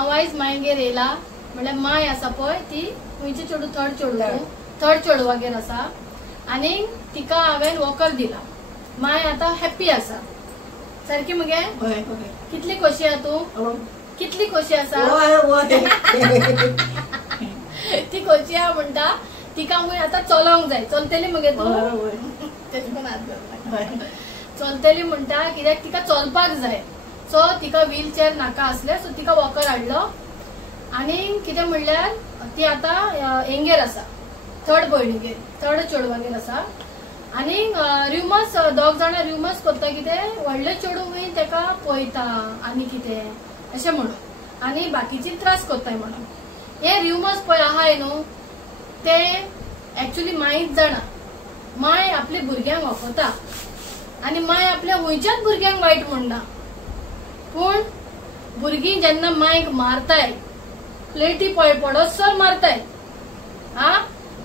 हांव आयज मायगेर येयला म्हणल्यार माय आसा पळय ती खंयची चेडू थर्ड चेडवागेर आसा आनी तिका हांवें वॉकर दिला. माय आतां हॅप्पी आसा सारकी मगे. कितली खोशी आहा तूं? कितली खोशी आसा? ती खोशी आहा म्हणटा तिका आता चलोंक जाय. चलतली मगे तूं? चलतली म्हणटा कित्याक तिका चलपाक जाय. सो तिका व्हील चेअर नाका आसले सो तिका वॉकर हाडलो. आनी कितें म्हणल्यार ती आता हेंगेर आसा थर्ड चेडवागेर आसा. आनी रुमर्स दोग जाणां रुमर्स करता कितें व्हडले चेडूय तेका पळयता आनी कितें अशें म्हणून आनी बाकीची त्रास करताय म्हणून. हे रुमर्स पळय आहाय न्हू ते एक्चुअली मायच जाणा. माय आपल्या भुरग्यांक वखता आनी माय आपल्या खंयच्याच भुरग्यांक वायट म्हणना. पूण भुरगीं जेन्ना मायक मारताय प्लेटी पडोसर मारताय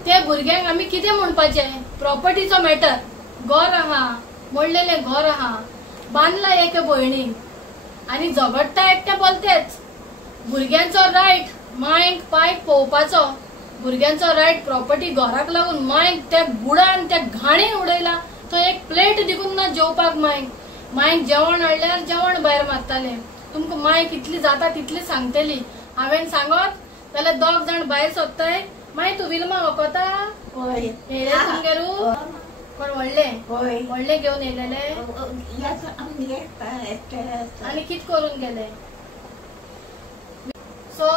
ते भुरग्यांक आमी कितें म्हणपाचें? प्रॉपर्टीचो मॅटर. घर आहा मोडलेले घर आहा बांदला एके भयणीक आनी झगडटा एकटे बोलतेच. भुरग्यांचो रायट मायक पायक पोवपाचो. भुरग्यांचो रायट प्रॉपर्टी घराक लागून मायक त्या बुडान त्या घाणीन उडयला. तो एक प्लेट दिकून ना जेवपाक मायक जेवण हाडल्यार जेवण भायर मारताले. तुमकां माय कितली जाता तितली सांगतली. हांवें सांगत जाल्यार दोग जाण भायर सोदताय. माय तूं विलमा वखता? येयले तुमगेरू? कोण व्हडले घेवन येयलेले? आनी कित करून गेले? सो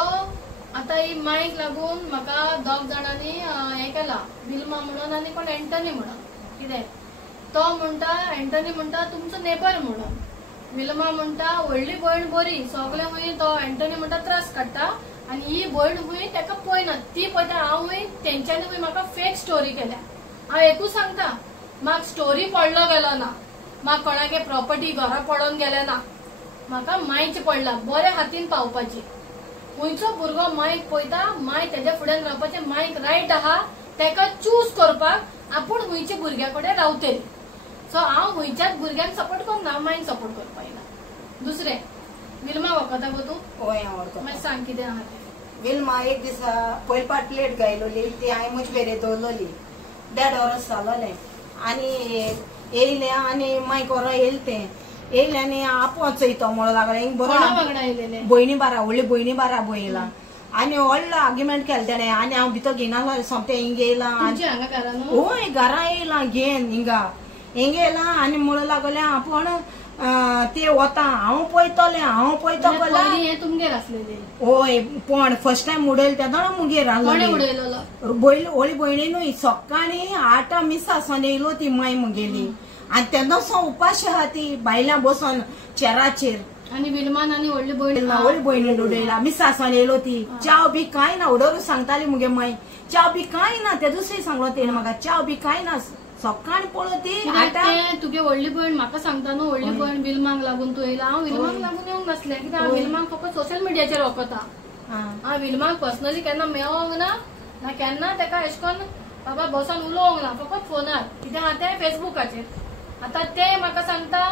आता ही मायक लागून म्हाका दोग जाणांनी हे केला विल्मा म्हणून आनी कोण एंटनी म्हणून. कितें तो म्हणटा एंटनी म्हणटा तुमचो नेबर म्हणून. विल्मा म्हणटा व्हडली भयण बरी सगळे हुंय तो एंटनी म्हणटा त्रास काडटा आनी ही भयण हुंय तेका पळयना ती पळयता. हांवूय तेंच्यांनी हुंय म्हाका फेक स्टोरी केल्या. हांव एकूच सांगता म्हाका स्टोरी पडलो गेलो ना. म्हाका कोणागे प्रॉपर्टी घरा पडोन गेले ना. म्हाका मायचे पडला बरे हातीन पावपाची. खंयचो भुरगो मायक पळयता माय तेज्या फुड्यान रावपाचें मायक रायट आहा तेका चूज करपाक आपूण खंयच्या भुरग्या कडेन रावतली. सो हांव खंयच्याच भुरग्यांक सपोर्ट करना मायक सपोर्ट करपा येना. दुसरें विल्मा वखता गो तूं? मागीर सांग कितें आहा तें. विल्मा एक दिसा पयलपाट प्लेट गायलोली ती हांवें म्हजे बेरे दवरलोली 1.5 वरस जालोलें आनी येयलें आनी मागीर घरा येयलें तें येयलें आनी आपूण चयतो म्हणून लागलें हिंग बरो भयणी बारा व्हडली भयणी बारा बयला आनी व्हडलो आर्ग्युमेंट केलें तेणें आनी हांव भितर घेयना सोमतें हिंग येयलां. हय घरा येयलां घेन हिंगा येयलां आनी म्हणून लागलें आपूण ते वता हांव पळयतो तुमगेर आसलेले. हय पण फर्स्ट टायम उडयलें तेदोण मुगेर व्हडली भयणीनूय सकाळीं 8 मिसासन येयलो ती माय मुगेली आनी तेदोसो उपाशी आहा ती भायल्यां बसून चेराचेर. आनी विल्मान आनी व्हडली भयणीन उडयला मिसासन येयलो ती. चाव बी कांय ना उडोरूच सांगताली मुगे माय चाव बी कांय ना. ते दुसरी सांगलो तेणें म्हाका चाव बी कांय ना. सकाळी पळय ती तुगे व्हडली भयण म्हाका सांगता न्हू व्हडली भयण विल्मांक लागून तूं येयला. हांव विल्मांक लागून येवंक नासलें कित्याक हांव विल्मांक फकत सोशल मिडियाचेर वखता. हांव विल्मांक पर्सनली केन्ना मेळोंक ना केन्ना तेका एश कोन्न बाबा बसून उलोवंक ना फकत फोनार कितें आहा तें फेसबुकाचेर. आतां ते म्हाका सांगता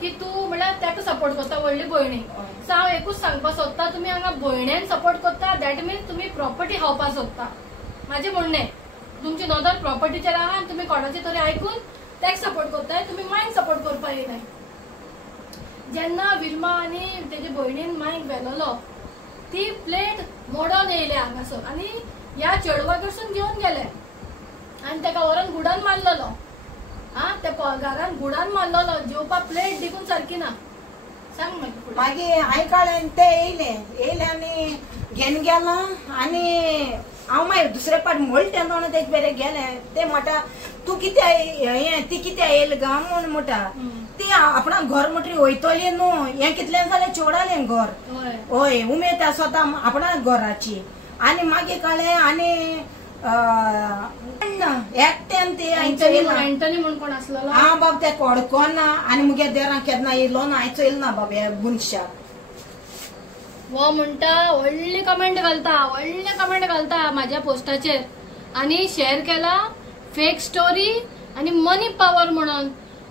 की तूं म्हणल्यार तेका सपोर्ट करता व्हडली भयणीक. सो हांव एकूच सांगपाक सोदता तुमी हांगा भयणेन सपोर्ट करता दॅट मिन्स तुमी प्रॉपर्टी खावपाक सोदता. म्हाजें म्हणणें तुमची नदर प्रॉपर्टीचेर आहा आनी तुमी कोणाचे तरी आयकून तेका सपोर्ट करताय. तुमी मायक सपोर्ट करपा येयनाय. जेन्ना विल्मा आनी तेजे भयणीन मायक व्हेलोलो ती प्लेट मोडोन येयले हांगासर आनी ह्या चेडवाकडसून घेवन गेले आनी तेका व्हरोन गुडान मारलेलो. त्या घरान गुडान मारलेलो जेवपाक प्लेट दिकून सारकी ना. सांग मागीर आयकळें ते येयले आनी घेवन गेलो आनी हांव मागीर दुसरे पाट म्हणटा तेन्ना तेजे बेरे गेलें. ते म्हणटा तूं कितें ती कितें येयली गा म्हूण म्हणटा. ती आपणा घर म्हणटरी वयतली न्हू हें कितलें जालें चोडालें घर. हय उमेद स्वता आपणा घराची. आनी मागीर कळ्ळें आनी एकट्यान ते एंटनी म्हूण कोण आसलो हांव बाबा ते कोडकोन ना आनी मुगे देरां केन्ना येयलो ना हांवें चयलो ना बाबा ह्या मनशाक. वो म्हणटा व्हडली कमेंट घालता म्हाज्या पोस्टाचेर आनी शेअर केला फेक स्टोरी आनी मनी पावर म्हणून.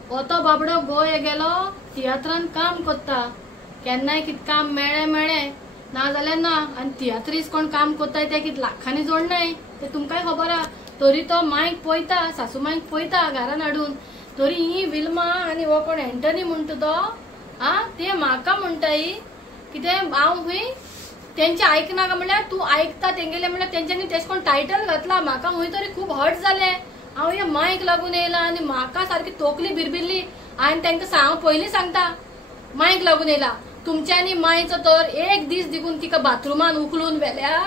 हो तो बाबडो गोंय गेलो तियात्रान काम करता केन्नाय कितें काम मेळ्ळें ना जाल्यार ना. आनी तियात्रीस कोण काम कोत्ताय ते कितें लाखांनी जोडनाय ते तुमकांय खबर आहा. तरी तो मायक पळयता, सासू मायक पळयता घरान हाडून. तरी ही विल्मा आनी हो कोण एंटनी म्हणटा तो ते म्हाका म्हणटाय कितें हांव हुंय तेंचे आयकना काय म्हणल्यार तूं आयकता तेंगेले म्हणल्यार तेंच्यांनी तेश कोण टायटल घातला. म्हाका हुंय तरी खूब हर्ट जाले. हांव हे मायक लागून येयला आनी म्हाका सारकी तोकली बिरबिरली. हांवें तांकां हांव पयलीं सांगता मायक लागून येयला. तुमच्यांनी मायचो तर एक दीस देखून तिका बाथरुमान उखलून व्हेल्या,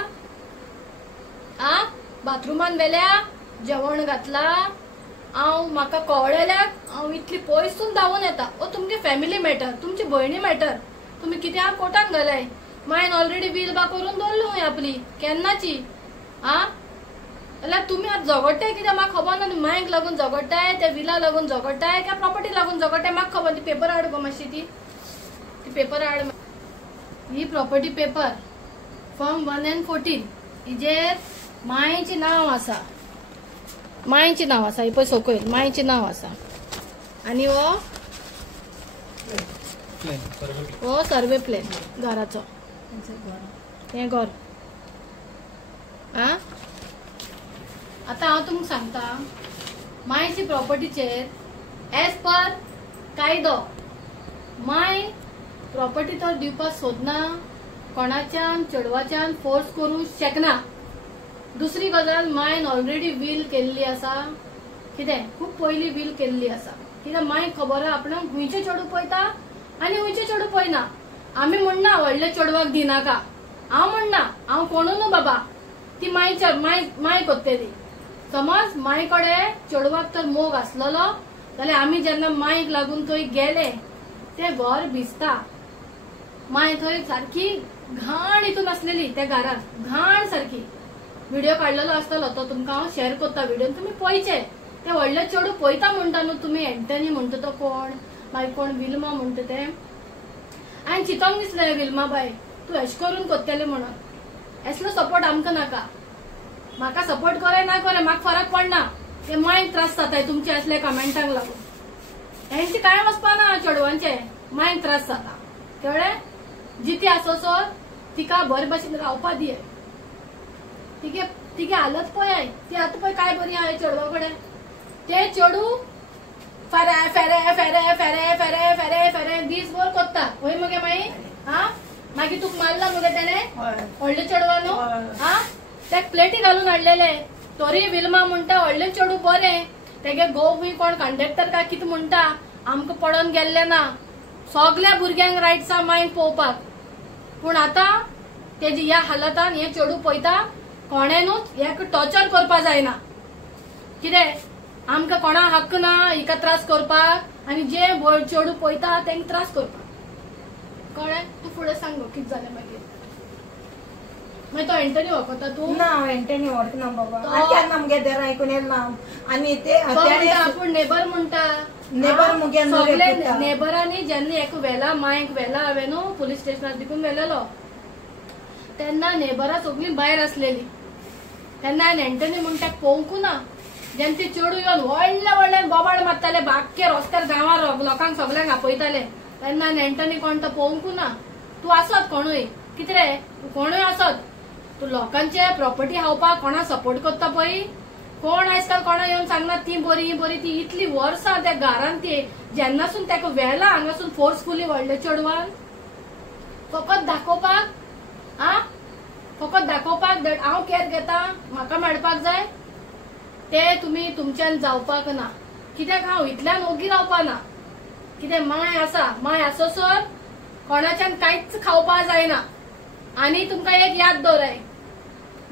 बाथरुमान व्हेल्या, जेवण घातला. हांव म्हाका कळयल्याक हांव इतली पयसून धांवून येता. तुमगे फॅमिली मॅटर, तुमची भयणी मॅटर, तुमी कित्याक कोर्टान घालाय. मायन ऑलरेडी वील बा करून दवरली हुंय आपली केन्नाची. जाल्यार तुमी आतां झगडटाय कित्याक म्हाका खबर ना. मायक लागून झगडटाय, त्या विला लागून झगडटाय काय प्रॉपर्टी लागून झगडटाय म्हाका खबर. ती पेपर हाड गो मातशी, ती पेपर हाड. ही प्रॉपर्टी पेपर फॉर्म 1 and 14 हिजेर मायेचे नाव आसा. मायेचे नाव आसा. ही पळय सकयल मायेचे नाव आसा. आनी हो सर्वे प्लॅन घराचो. हें घर. आतां हांव तुमकां सांगता मायची प्रॉपर्टीचेर एज पर कायदो माय प्रॉपर्टी तर दिवपाक सोदना, कोणाच्यान चेडवाच्यान फोर्स करूं शकना. दुसरी गजाल मायन ऑलरेडी वील केल्ली आसा. कितें खूब पयलीं वील केल्ली आसा. कित्याक मायक खबर आहा आपणाक हुंयचे चेडूं पळयता आनी हुंयचे चेडूं पळयना. आमी म्हणना व्हडले चेडवाक दिनाका. हांव म्हणना, हांव कोणू न्हू बाबा, ती मायच्या माय कोत्तेली. समज माय कडेन चेडवाक तर मोग आसलेलो जाल्यार आमी जेन्ना मायक लागून थंय गेले ते घर भिजता. माय थंय सारकी घाण हितून आसलेली त्या घरात, घाण सारकी. व्हिडिओ काडलेलो आसतलो तो तुमकां हांव शेअर करता व्हिडिओ, तुमी पळयचे. ते व्हडले चेडूं पळयता म्हणटा न्हू तुमी. एंटनी म्हणटा तो कोण, मागीर कोण विल्मा म्हणटा ते. हांवें चिंतोंक दिसलें विल्मा बाय तूं अशें करून कोत्तेलें म्हणून. असलो सपोर्ट आमकां नाका. म्हाका सपोर्ट करे ना करे म्हाका फरक पडना. ते मायक त्रास जाताय तुमचे असले कमेंटांक लागून. हेंचे कांय वचपाना चेडवांचे, मायक त्रास जाता कळ्ळें. जिती आसोसोर तिका बरे भशेन रावपा दिये. तिगे हालत पळय, ती आतां पळय काय बरी आहा चेडवा कडेन. ते चेडू फेरे फेरे फेरे फेरे फेरे फेरे फेरे दीसभर कोत्ता. वय मगे माई मागीर तुका मारला मगे तेणे व्हडले चेडवा न्हू. तेका प्लेटी घालून हाडलेले. तरी विल्मा म्हणटा व्हडले चेडू बरें. तेगे घोव हुंय कोण कंडक्टर काय कितें म्हणटा आमकां पडोन गेल्ले ना. सगल्या भुरग्यांक रायट्स आहा मायक पळोवपाक. पूण आतां तेजी ह्या हालतान हे चेडू पळयता कोणेनूच हेका टॉर्चर करपा जायना. कितें आमकां कोणा हक्क ना हिका त्रास करपाक आनी जे चेडू पळयता तेंका त्रास करपाक. कळ्ळें. तूं फुडें सांग गो कितें जालें मागीर. मागीर तो एंटनी वळखता तूं. ना हांव एंटनी वळखना बाबा. केन्ना आमगे देर आयकून येना. आनी ते आपूण नेबर म्हणटा. नेबर मुगे सगळे नेबरांनी जेन्ना हेका व्हेला मायक व्हेला हांवें न्हू पुलीस स्टेशनार देखून व्हेलेलो तेन्ना नेबरां सगळीं भायर आसलेली. तेन्ना हांवें एंटनी म्हणटा पळोवंकू ना. जेन्ना ते चेडू येवन व्हडले व्हडले बोबाड मारताले बाक्के रस्त्यार गांवां लोकांक सगळ्यांक आपयताले तेन्ना हांवें एंटनी कोण तो पळोवंकू ना. तूं आसत कोणूय कितें रे तूं कोणूय आसत. तूं लोकांचे प्रॉपर्टी हावपाक कोणा सपोर्ट करता पळय. कोण आजकाल कोणा येवन सांगना ती बरी बरी. ती इतली वर्सां त्या घरान ती जेन्नासून तेका व्हेला हांगासून फोर्सफुली व्हडले चेडवान फकत दाखोवपाक फकत दाखोवपाक दॅट हांव केअर घेता म्हाका मेळपाक जाय ते तुमी तुमच्यान जावपाक ना. कित्याक हांव इतल्यान ओगी रावपा ना. कितें माय आसा माय आसोसर कोणाच्यान कांयच खावपा जायना. आनी तुमकां एक याद दवराय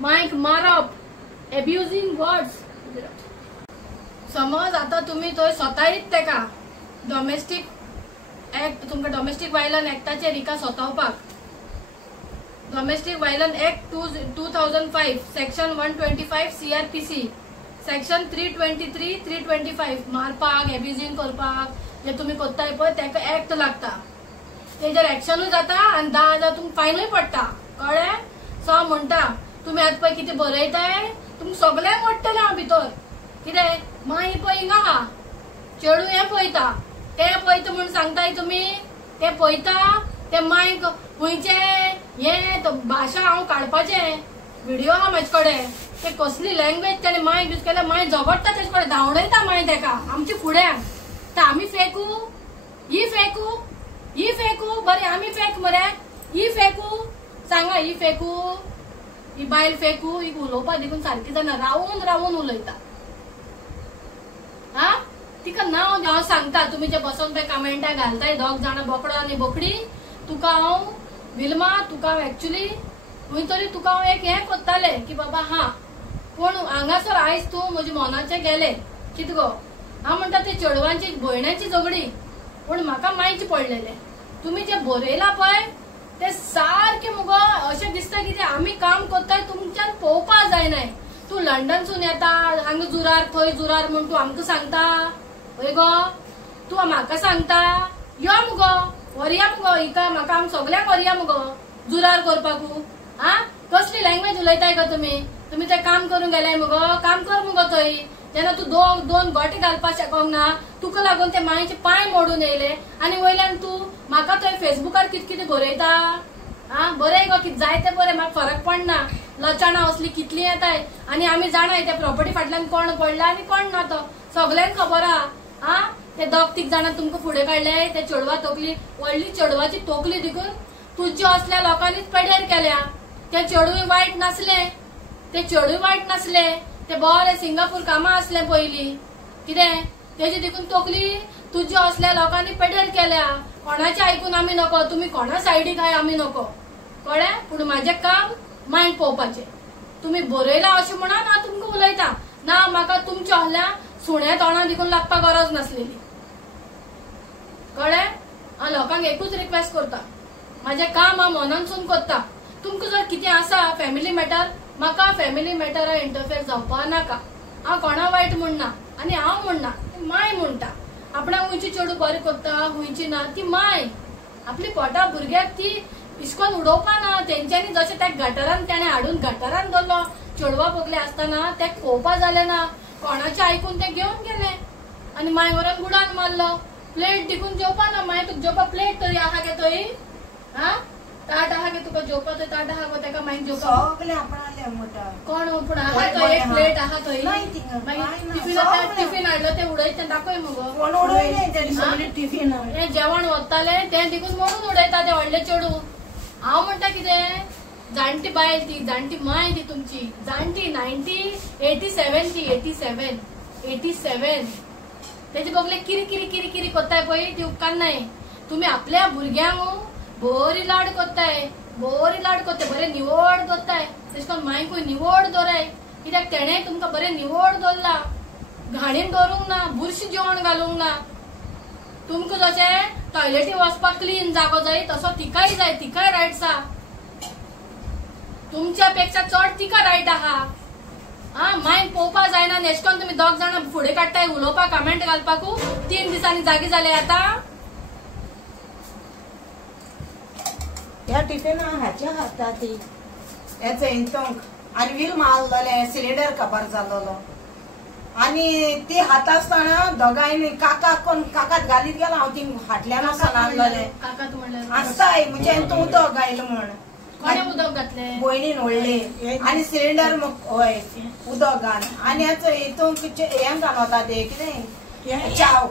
मायक मारप एब्युजिंग वर्ड्स. समज आता तुम्ही थंय स्वतायच तेका डोमेस्टीक एक्ट तुमकां डोमेस्टीक वायलंस एक्टाचेर हिका सोतावपाक domestic violence act 2005 section 125 CRPC section 323 325 मारपाक एब्युजिंग करपाक जे तुम्ही कोत्ताय पळय तेका एक्ट लागता. तेजेर एक्शनूय जाता आनी 10,000 तुमकां फायनूय पडटा. कळ्ळें. सो म्हणटा तुमी आतां पळय कितें बरयताय तुमकां सगळ्यांक वाडटलें हांव भितर. कितें माय पळय हिंगा आहा चेडू हें पळयता ते पळयता म्हूण सांगताय तुमी. ते पळयता ते मायक हुंयचे हे तो भाषा हांव काडपाचें व्हिडिओ आहा म्हजे कडेन ते कसली लँग्वेज त्याने माय यूज केल्या माय झगडटा तेजे कडेन धांवडयता माय तेका आमच्या फुड्यान तर आमी फेकू ही फेकू ही फेकू बरें आमी फेक मरे ही फेकू सांगा ही फेकू ही बायल फेकू ही उलोवपा देखून सारकी जाणा रावून रावून उलयता हा तिका नाव हांव सांगता तुम्ही जे बसून पळय कमेंटा घालताय दोग जाणां बोकडो आनी बोकडी तुका हांव विल्मा तुका एक्चुअली खंय तरी तुका हांव एक हें कोत्ताले की बाबा हा पूण हांगासर आयज तूं म्हज्या मनाचें गेलें कित गो हांव म्हणटा ते चेडवांची भयणाची झगडी पूण म्हाका मायचे पडलेले तुम्ही जे बरयला पळय ते सारखे मुगो अशें दिसता की ते आमी काम करताय तुमच्यान पळोवपा जायनाय तू लंडनसून येता हांगा जुरार थंय जुरार म्हूण तूं आमकां सांगता हय गो तूं म्हाका सांगता यो मुगो व्हरया मुगो हिका म्हाका आमी सगळ्यांक व्हरया मुगो जुरार करपाकू हा कसली लँग्वेज उलयताय गो तुम्ही ते काम करूंक गेलाय मुगो काम कर मुगो थंय जेन्ना तूं दोन गोटे घालपाक शकूंक ना तुका लागून ते मायेचे पांय मोडून येयले आनी वयल्यान तूं म्हाका थंय फेसबुकार कितें बरयता हा बरें गो कितें जाय तें बरें म्हाका फरक पडना लचाणां असली कितली येताय आनी आमी जाणाय त्या प्रॉपर्टी फाटल्यान कोण पडला आनी कोण ना तो सगळ्यांक खबर आहा हा ते दोग तीग जाणां तुमकां फुडें काडले ते चेडवा तोकली व्हडली चेडवाची तोकली देखून तुज्यो असल्या लोकांनीच पेडेर केल्या ते चेडूय वायट नासले ते बरे सिंगापूर कामां असले पयली कितें तेजी देखून तोकली तुज्यो असल्या लोकांनी पेडेर केल्या कोणाचे आयकून आमी नको तुम्ही कोणा सायडीक आय आमी नको कळ्ळें पूण म्हाजें काम मायंड पळोवपाचें तुम्ही बरयला अशें म्हणून हांव तुमकां उलयता ना म्हाका तुमच्या आहल्या सुण्या तोंडां देखून लागपाक गरज नासलेली कळ्ळें हांव लोकांक एकूच रिक्वेस्ट करता म्हाजें काम हांव मनानसून करता तुमकां जर कितें आसा फॅमिली मॅटर म्हाका फॅमिली मॅटरान इंटरफेर जावपा नाका हांव कोणा वायट म्हणना आनी हांव म्हणना माय म्हणटा आपणाक हुंयची चेडू बरें करता हुंयची ना ती माय आपली पोटा भुरग्याक ती इस्कोन उडोवपा ना तेंच्यांनी जशें त्या गटारान तेणें हाडून गटारान दवरलो चेडवा पगले आसतना ते पळोवपा जालें ना कोणाचें आयकून ते घेवन गेले आनी माय व्हरून गुडान मारलो प्लेट दिकून जेवपा ना माय तुका जेवपा प्लेट तरी आहा गे थंय हा ताट आहा गे तुका जेवपा थंय ताट आहा गो तेका मागीर जेवपा सगळे आपणाले मोठा कोण पूण आहा थंय एक प्लेट आहा थंय मागीर टिफिन हाडलो ते उडयता तें दाखय मुगो कोण उडयले तेणी सगळे टिफिन हें जेवण वताले तें देखून मोडून उडयता ते व्हडले चेडू हांव म्हणटा कितें जाणटी बायल ती जाणटी माय ती तुमची जाणटी 87 तेजे बगले किरी कोत्ताय पळय ती उपकार नाय तुम्ही आपल्या भुरग्यांक बरी लाड कोत्ताय बरें निवड दवरताय तेश कोन मायकूय निवड दवराय कित्याक तेणें तुमकां बरें निवड दवरला घाणीन दवरूंक ना बुरशी जेवण घालूंक ना तुमकां जशें टॉयलेटी वचपाक क्लीन जागो जाय तसो तिकाय जाय तिकाय रायट्स आहा तुमच्या पेक्षा चड तिका रायट आहा हा मायंड पळोवपा जायना एश कोन तुमी दोग जाणां फुडें काडटाय उलोवपाक कमेंट घालपाकू 3 दिसांनी जागी जाले आतां ह्या टिफिना हाचे हाडटा ती हेचो इंतोंक आनी वील मारलोले सिलिंडर काबार जालोलो आनी ती हाता आसतना दोगांयनी काकात घालीत गेलो हांव ती फाटल्यान वचून हाडलोले आसताय म्हणजे तूं उदक घायलो म्हण कोणे उदक घातले भयणीन व्हडले आनी सिलिंडर हय उदक घाल आनी हेचो हितूंक हें घालता ते कितें चाव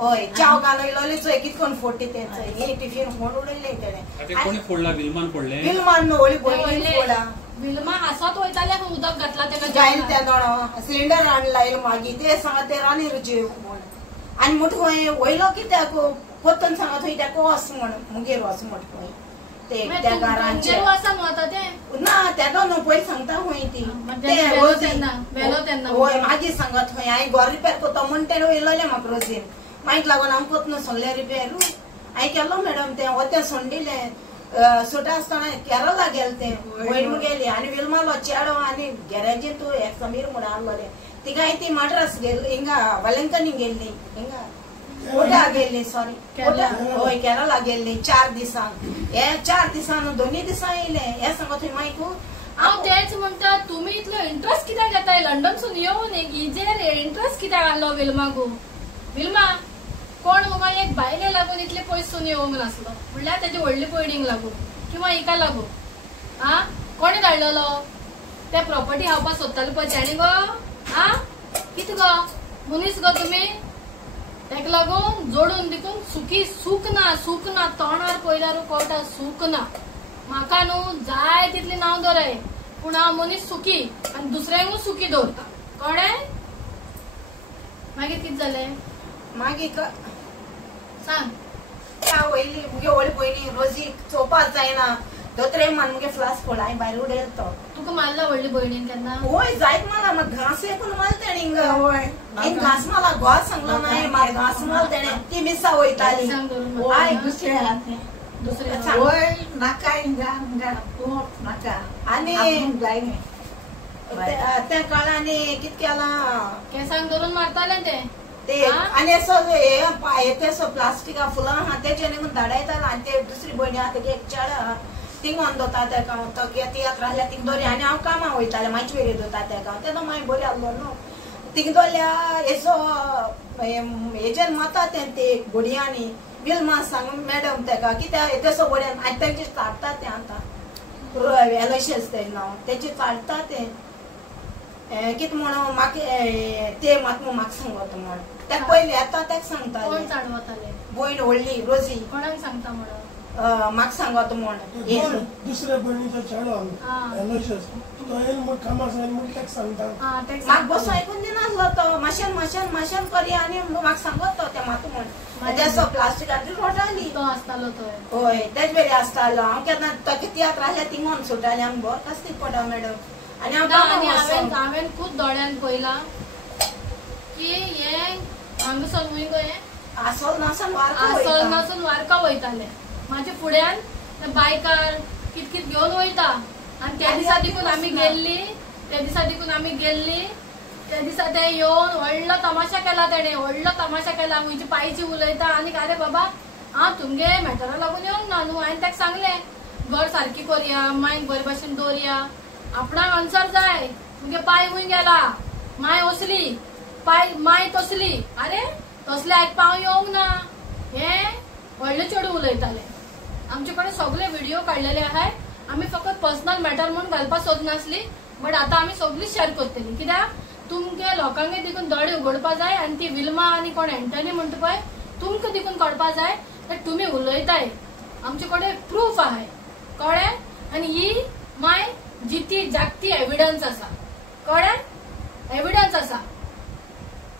हय चाव घालयलोले चोय कितकोन फोडटी ते हे टिफिन फोड उडयले तेणे कोणी फोडला विलमान फोडले विलमान व्हडली भयणीन फोडा विलमा हासत वयताले उदक घातला तेका गायल त्या दोणो सिलिंडर हाडला मागीर ते सांगा ते रांदीर जेव म्हण आनी मुठ खंय वयलो कित्याक पोत्तून सांगा थंय तेका वच म्हण मुगेर वच म्हण खंय ते त्या घरांचे ना तेका न्हू पयलीं सांगता खंय ती हय मागीर सांगत खंय हांवें घर रिपेर कोत्ता म्हण ते वयलोले म्हाका रोजीन मागीर लागून हांव कोत्त न्हू सगळे रिपेर हांवें केलो मॅडम ते वते सोंडिले सुटा आसतना केरला गेले ते वयर गेली आनी विलमालो चेडो आनी गॅरेजीन तूं एक समीर म्हूण आहलोले तिका हांवें ती मद्रास गेली हिंगा वलेंकनी गेल्ली हिंगा ओटा गेल्ली सॉरी ओटा हय केरला गेल्ली 4 दिसांक हे 4 दिसान 2 दिसां येयले हे सांगत थंय मागीर हांव तेच म्हणटा तुमी इतलो इंट्रस्ट कित्याक घेताय लंडनसून येवन हिजेर इंट्रस्ट कित्याक आहलो विलमाकू विलमा कोण मुगो एक बायले लागून इतले पयसून येवंक नासलो म्हणल्यार तेजी व्हडली पयणीक लागून किंवा हिका लागू हा कोणी धाडलेलो त्या प्रॉपर्टी हावपाक सोदतालो पळय तेणी गो हा कित गो मनीस गो तुम्ही तेका लागून जोडून दिकून सूख ना तोंडार पयल्यार कळटा सूख ना म्हाका न्हू जाय तितली नांव दवराय पूण हांव मनीस सुखी आनी दुसऱ्यांकूय सुखी दवरता कळ्ळें मागीर कितें जालें मागीर सांग त्या वयली मुगे व्हडली भयणी रोजी चोवपाक जायना दोतरे मान मुगे फ्लास्क पड हांवें भायर उडयलो तो तुका मारला व्हडली भयणीन केन्ना होय जायत मला मग घास एकूण माल तेणी होय घास मला गोवा सांगलो नाही म्हाका घास माल तेणे ती मिसा वयताली हय दुसऱ्या होय नाका नाका आनी त्या काळांनी कित केला केसांक धरून मारताले ते आनी असो प्लास्टिका फुलां आहा तेजे निघून धाडायतालो आनी ते दुसरी भयणी आहा तेगे एक चेडो आहा थिंग दोता तेका तो तियात्र आहल्या थिंग दोरी आनी हांव कामां वयतालें मागीर वेगळी दोता तेका तेन्ना मागीर बरी आहलो न्हू थिंग दोरल्या एसो हेजेर माता ते घोडयांनी बिल मा सांग मॅडम तेका कित्याक तेसो घोड्यान आनी तेंचे चाडटा तें आतां एलॉशियस तें नांव तेचे चाडटा तें कित म्हणून म्हाका ते म्हाका सांगता म्हण तेका पयलीं येता तेका सांगताले चाडवताले भयण व्हडली रोजी कोणाक सांगता म्हणून म्हाका सांगता म्हण दुसऱ्या भयणीचो चेडो एलॉशियस तो येवन मग कामां जायन मग तेका सांगता म्हाका बसून आयकून दिनासलो तो माशेन करया आनी म्हाका सांगत तो ते मातू म्हण तेसो प्लास्टिकाची रोटाली तो आसतालो तो होय तेच वेळी आसतालो हांव केन्ना तो तियात्र आहल्या थिंगोन सुटाली आमकां बोर कास्ती पडा मॅडम आनी हांवें खूब दोळ्यान पयला की हे हांगासर खूंय गो हें आसोल नासून वारका वयताले म्हाजे फुड्यान बायकार कित घेवन वयता आनी त्या दिसा देखून आमी गेल्ली त्या दिसा ते येवन व्हडलो तमाशा केला तेणे व्हडलो तमाशा केला हुंयची पायची उलयता आनी अरे बाबा हांव तुमगे मॅटरा लागून येवंक ना न्हू हांवें ताका सांगलें घर सारकी करया मांयक बरे भाशेन दवरया आपणाक आन्सर जाय तुमगे पाय खूंय गेला माय असली माय तसली अरे तसले आयकपा हांव येवंक ना हे व्हडले चेडूं उलयताले आमचे कडेन सगळे व्हिडिओ काडलेले आहाय आमी फकत पर्सनल मॅटर म्हणून घालपाक सोदनासली बट आतां आमी सगळी शेअर करतली कित्याक तुमगे लोकांगे देखून दोळे उगडपा जाय आनी ती विल्मा आनी कोण एंटनी म्हणटा पळय तुमकां देखून कळपा जाय तर तुमी उलयताय आमचे कडेन प्रूफ आहाय कळ्ळें आनी ही माय जिती जागती एविडन्स आसा कळ्ळें एविडन्स आसा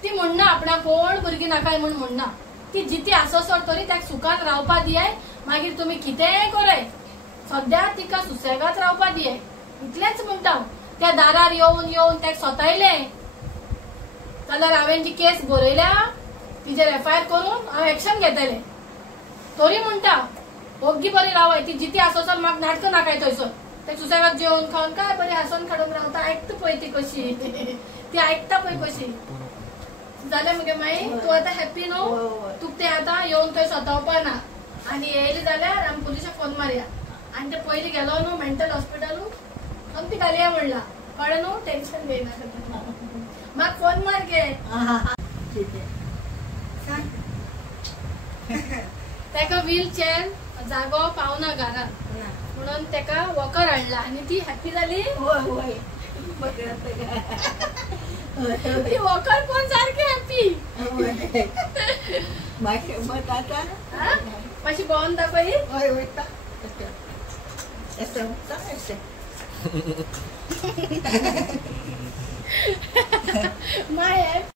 ती म्हणना आपणा कोण भुरगीं नाकाय म्हूण म्हणना ती जिती आसोसर तरी ताका सुखान रावपा दियाय मागीर तुमी कितेंय कराय सद्या तिका सुसेगात रावपा दियाय इतलेंच म्हणटा त्या दारार येवन ताका सोतायले जाल्यार हांवें जी केस बरयल्या तिजेर एफआयआर करून हांव एक्शन घेतलें तरी म्हणटा ओग्गी बरी रावय ती जिती आसोसर म्हाका नाटकां नाकाय थंयसर ते सुसेगात जेवण खावन काय बरी हांसून खाडून रावता आयकता पळय ती कशी ती आयकता पळय कशी जालें मगे माई तूं आतां हॅप्पी न्हू तुका ते आतां येवन थंय सोतावपा ना आनी येयली जाल्यार आमी पुलिसाक फोन मारया आनी ते पयली गेलो न्हू मेंटल हॉस्पिटलू आमी ती घालया म्हणला कळ्ळें न्हू टेन्शन घेयना म्हाका फोन मार गे ताका व्हीलचेअर जागो पावना घरांत म्हणून ताका वॉकर हाडला आनी ती हॅप्पी जाली ती वॉकर कोण सारकी हॅप्पी मातशी भोंवन दाखय माय